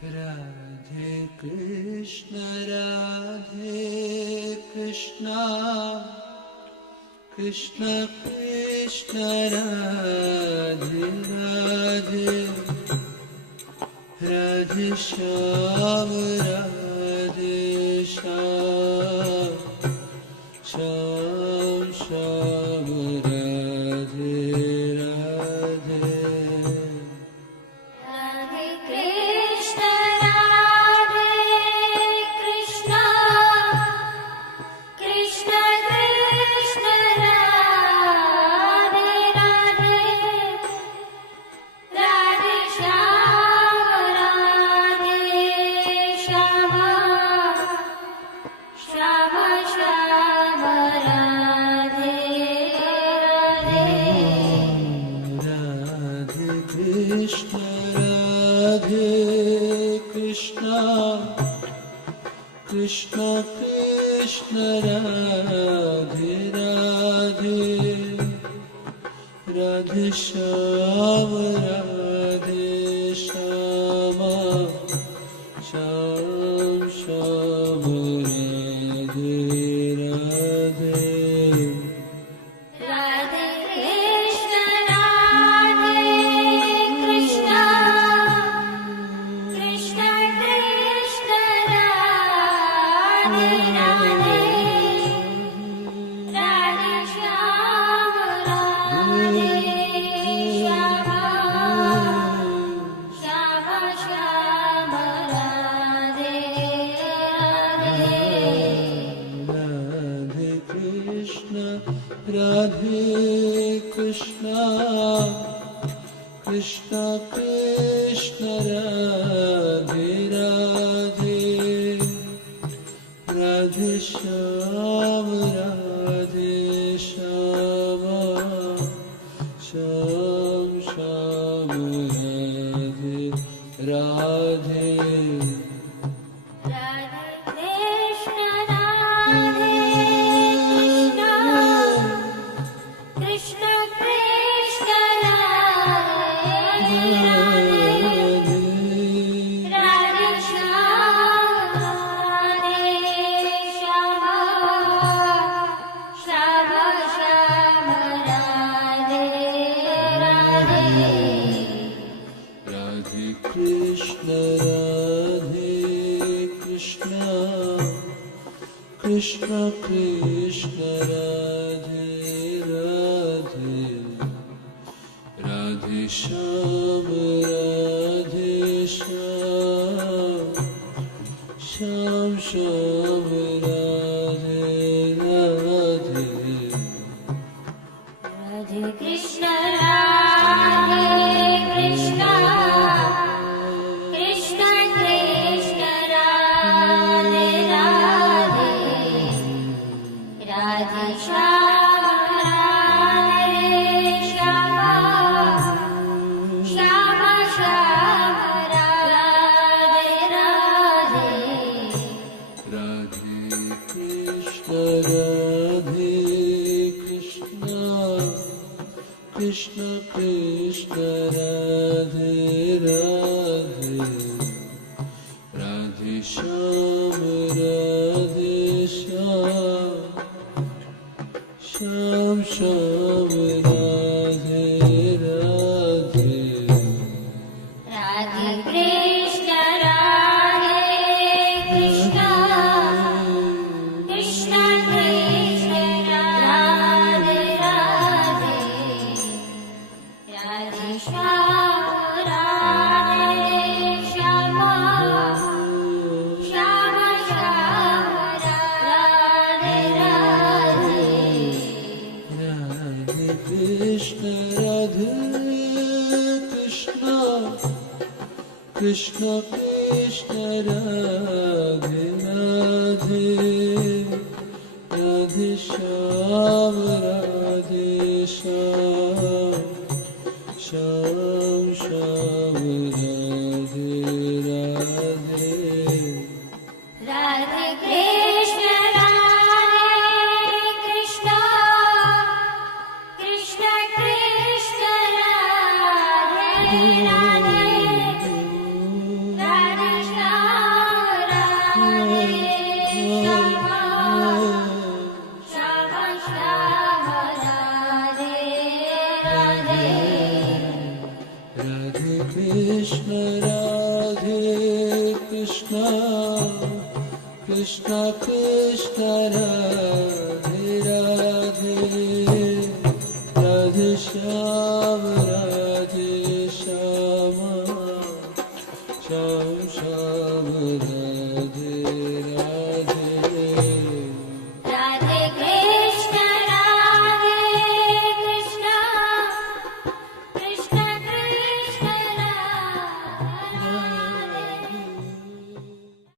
Radhe Krishna Krishna Krishna Radhe Radhe Radhe Shyam Shyam Shyam Radhe Radhe Krishna Krishna Radhe Radhe Radhe Shyam Shyam Shyam Shyam Radhe Radhe Radhe Krishna Krishna Krishna Radhe Radhe Radhe Shyam Shyam Shyam Shyam Radhe Radhe Krishna Krishna Radhe Radhe Radhe Shyam Shyam Shyam Radhe Radhe Radhe Krishna Krishna Krishna Radhe Radhe Radhe Shyam Shyam Shyam Radhe Radhe Radhe Krishna Krishna Krishna Radhe Radhe Radhe Shyam Shyam Shyam Shyam Radhe Radhe Radhe Krishna Krishna Krishna Radhe Radhe Radhe Shyam Shyam Shyam Radhe Radhe Radhe Krishna Krishna Krishna Krishna Radhe Radhe Radhe Radhe Krishna, Radhe Krishna, Krishna Krishna, Radhe Radhe, Radhe Shyam.